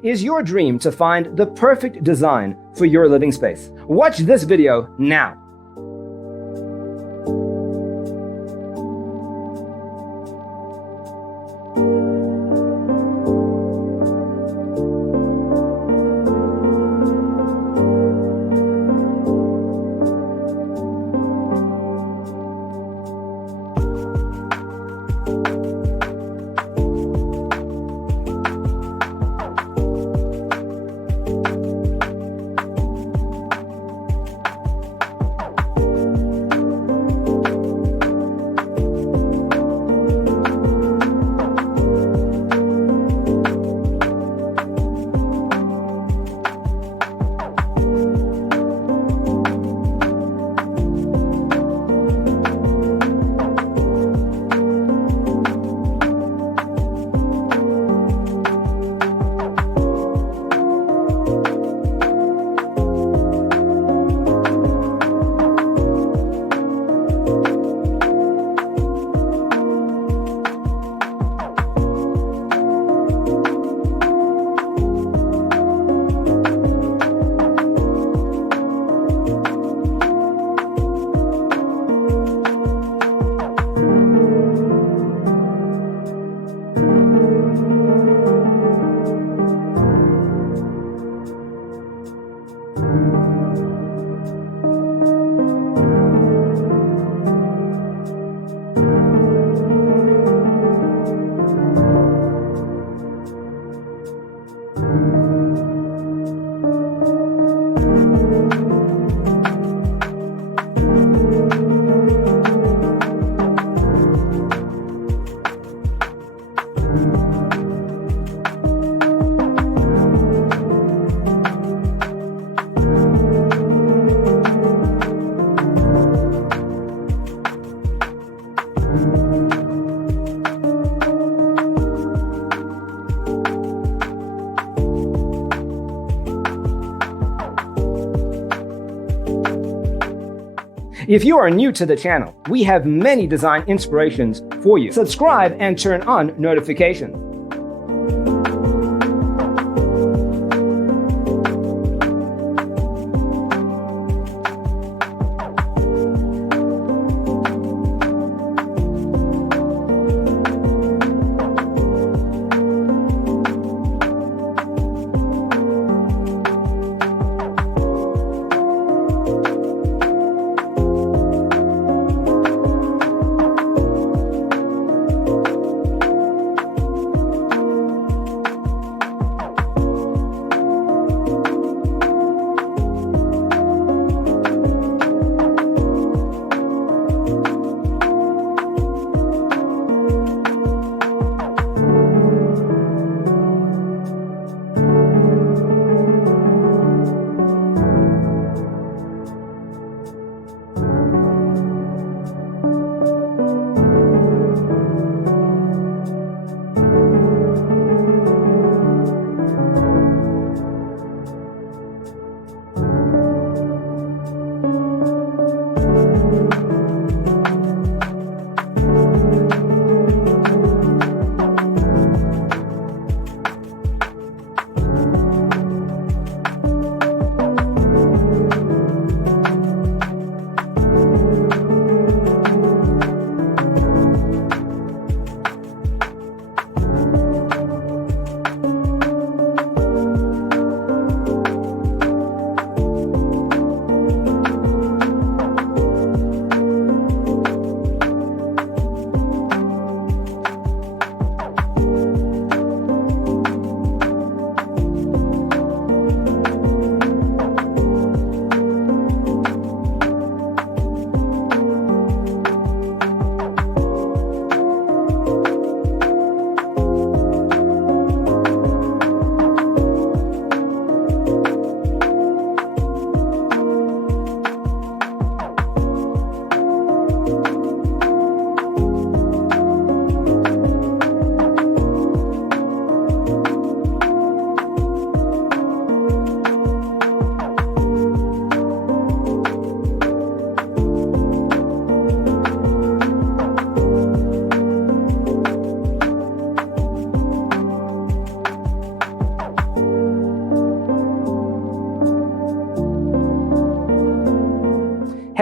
Is your dream to find the perfect design for your living space? Watch this video now. If you are new to the channel, we have many design inspirations for you. Subscribe and turn on notifications.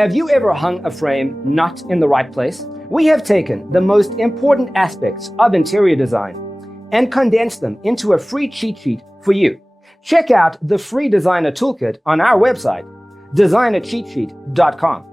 Have you ever hung a frame not in the right place? We have taken the most important aspects of interior design and condensed them into a free cheat sheet for you. Check out the free designer toolkit on our website, designercheatsheet.com.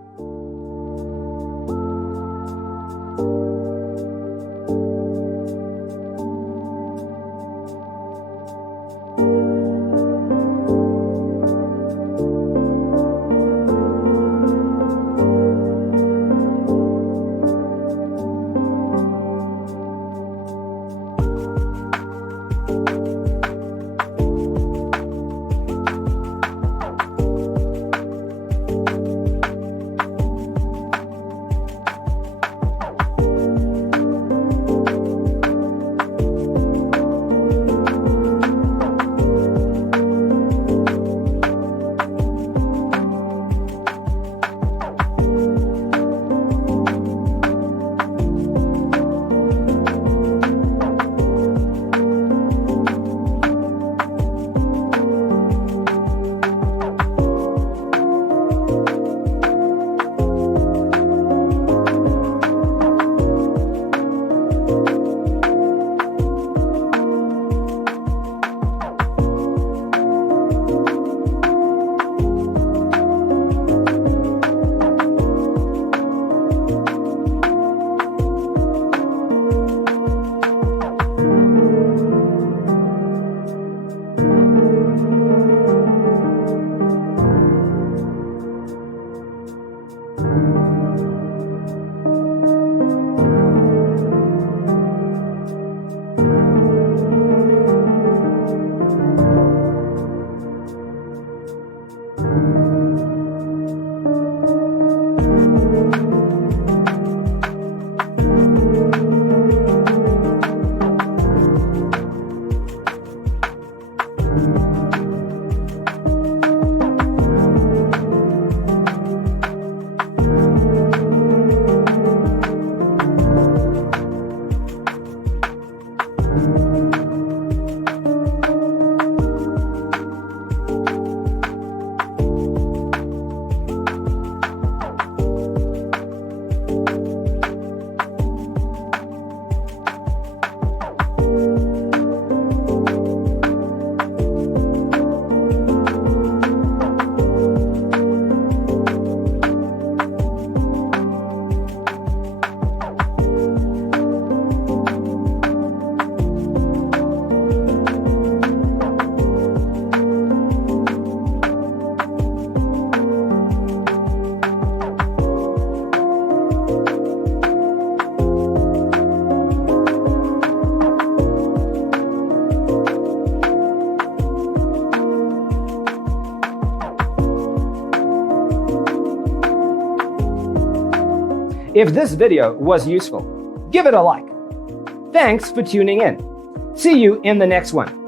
If this video was useful, give it a like. Thanks for tuning in. See you in the next one.